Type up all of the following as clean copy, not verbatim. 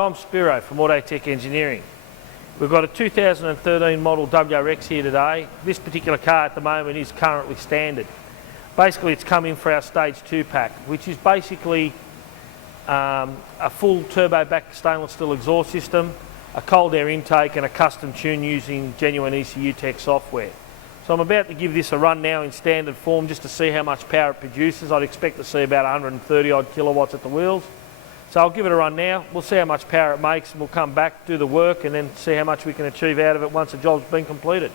I'm Spiro from Autotech Engineering. We've got a 2013 model WRX here today. This particular car at the moment is currently standard. Basically it's come in for our stage 2 pack, which is basically a full turbo back stainless steel exhaust system, a cold air intake and a custom tune using genuine ECU Tech software. So I'm about to give this a run now in standard form just to see how much power it produces. I'd expect to see about 130 odd kilowatts at the wheels. So I'll give it a run now, we'll see how much power it makes and we'll come back, do the work and then see how much we can achieve out of it once the job's been completed.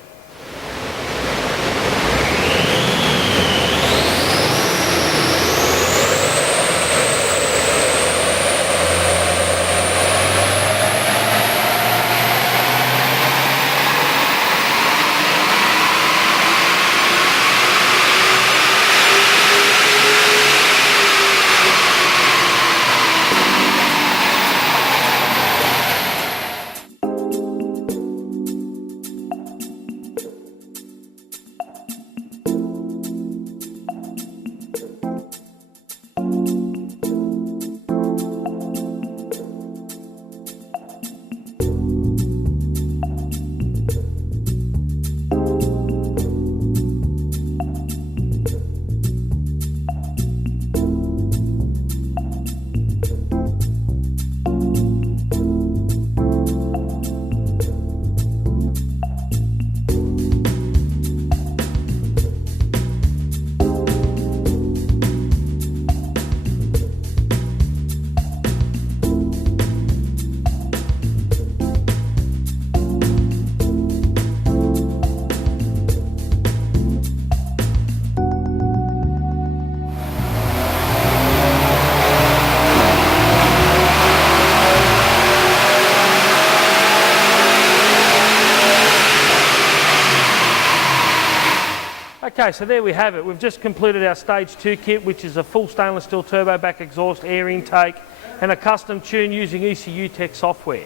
Okay, so there we have it. We've just completed our stage 2 kit, which is a full stainless steel turbo back exhaust, air intake and a custom tune using ECU Tech software.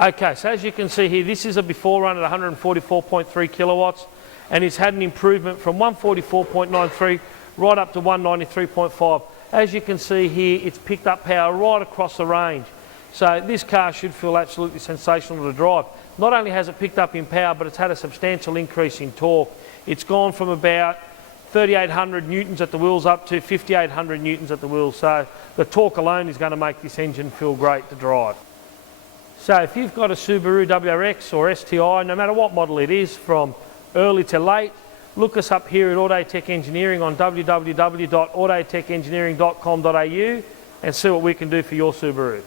Okay, so as you can see here, this is a before run at 144.3 kilowatts and it's had an improvement from 144.93 right up to 193.5. As you can see here, it's picked up power right across the range. So this car should feel absolutely sensational to drive. Not only has it picked up in power, but it's had a substantial increase in torque. It's gone from about 3,800 newtons at the wheels up to 5,800 newtons at the wheels. So the torque alone is going to make this engine feel great to drive. So if you've got a Subaru WRX or STI, no matter what model it is, from early to late, look us up here at Autotech Engineering on www.autotechengineering.com.au and see what we can do for your Subaru.